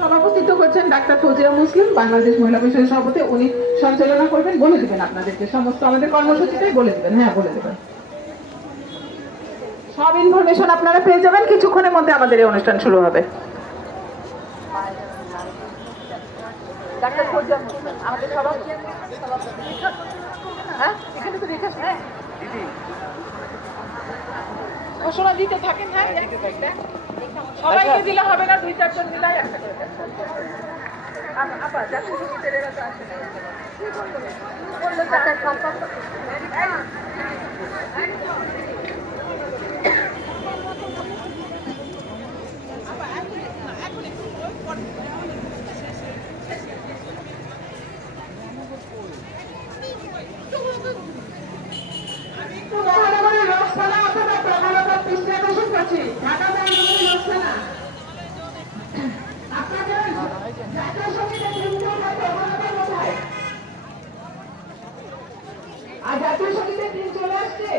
সভাপতিত্ব করছেন ডাক্তার ফজিয়া মুসলিম, বাংলাদেশ মহিলা পরিষদের সভাপতি। উনি সঞ্চালনা করবেন, বলে দিবেন আপনাদেরকে সমস্ত আমাদের কর্মসূচিটাই বলে দিবেন। হ্যাঁ, বলে দেবেন। সব ইনফরমেশন আপনারা পেয়ে যাবেন, কিছুক্ষণের মধ্যে আমাদের এই অনুষ্ঠান শুরু হবে। ডাক্তার ফজিয়া মুসলিম আমাদের সভাপতি। হ্যাঁ, এখানে তো রেখা ঘোষণা দিতে থাকেন। হ্যাঁ, সবাইকে দিলে হবে না, 2-4 জন দিলাই একটা করে আপা জাতীয় সঙ্গীতের এরা তো আসে না। মহানগরের রসখানা অথবা প্রবণতা পৃষ্ঠে আকর্ষণ করছি। ঢাকা মহানগরের রসখানা আপনাদের জাতীয় সঙ্গীতের প্রবণতা কোথায়? আর জাতীয় সঙ্গীতের দিন চলে আসছে,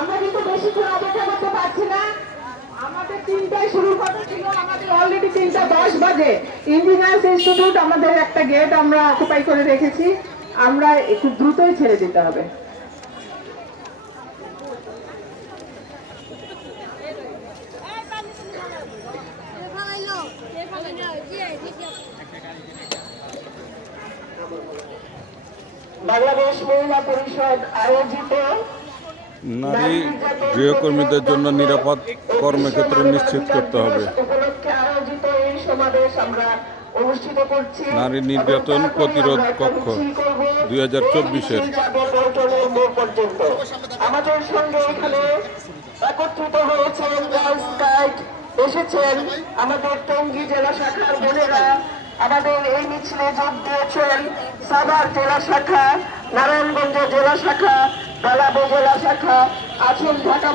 আমরা কিন্তু বেশিক্ষণ অপেক্ষা করতে পারছি না। আমাদের 3টায় শুরুর কথা ছিল, আমাদের অলরেডি 3:10 বাজে। ইঞ্জিনিয়ার্স ইনস্টিটিউট আমাদের একটা গেট আমরা অকুপাই করে রেখেছি, আমরা একটু দ্রুতই ছেড়ে দিতে হবে। বাংলাদেশ মহিলা পরিষদ আয়োজিত নারী গৃহকর্মীদের জন্য নিরাপদ কর্মক্ষেত্র নিশ্চিত করতে হবে। উপলক্ষে আয়োজিত এই সমাবেশ আমরা অনুষ্ঠিত করছি। নারী নির্যাতন প্রতিরোধ কক্ষ 2024-এর পর্যন্ত আমাদের সঙ্গে এখানে একত্রিত হয়েছেন গার্লস গাইড, এসেছেন আমাদের টঙ্গী জেলা শাখার বোনেরা, আমাদের এই মিছিলে যোগ দিয়েছেন সাভার জেলা শাখা, নারায়ণগঞ্জ জেলা শাখা, বেলাব জেলা শাখা, আছেন ঢাকা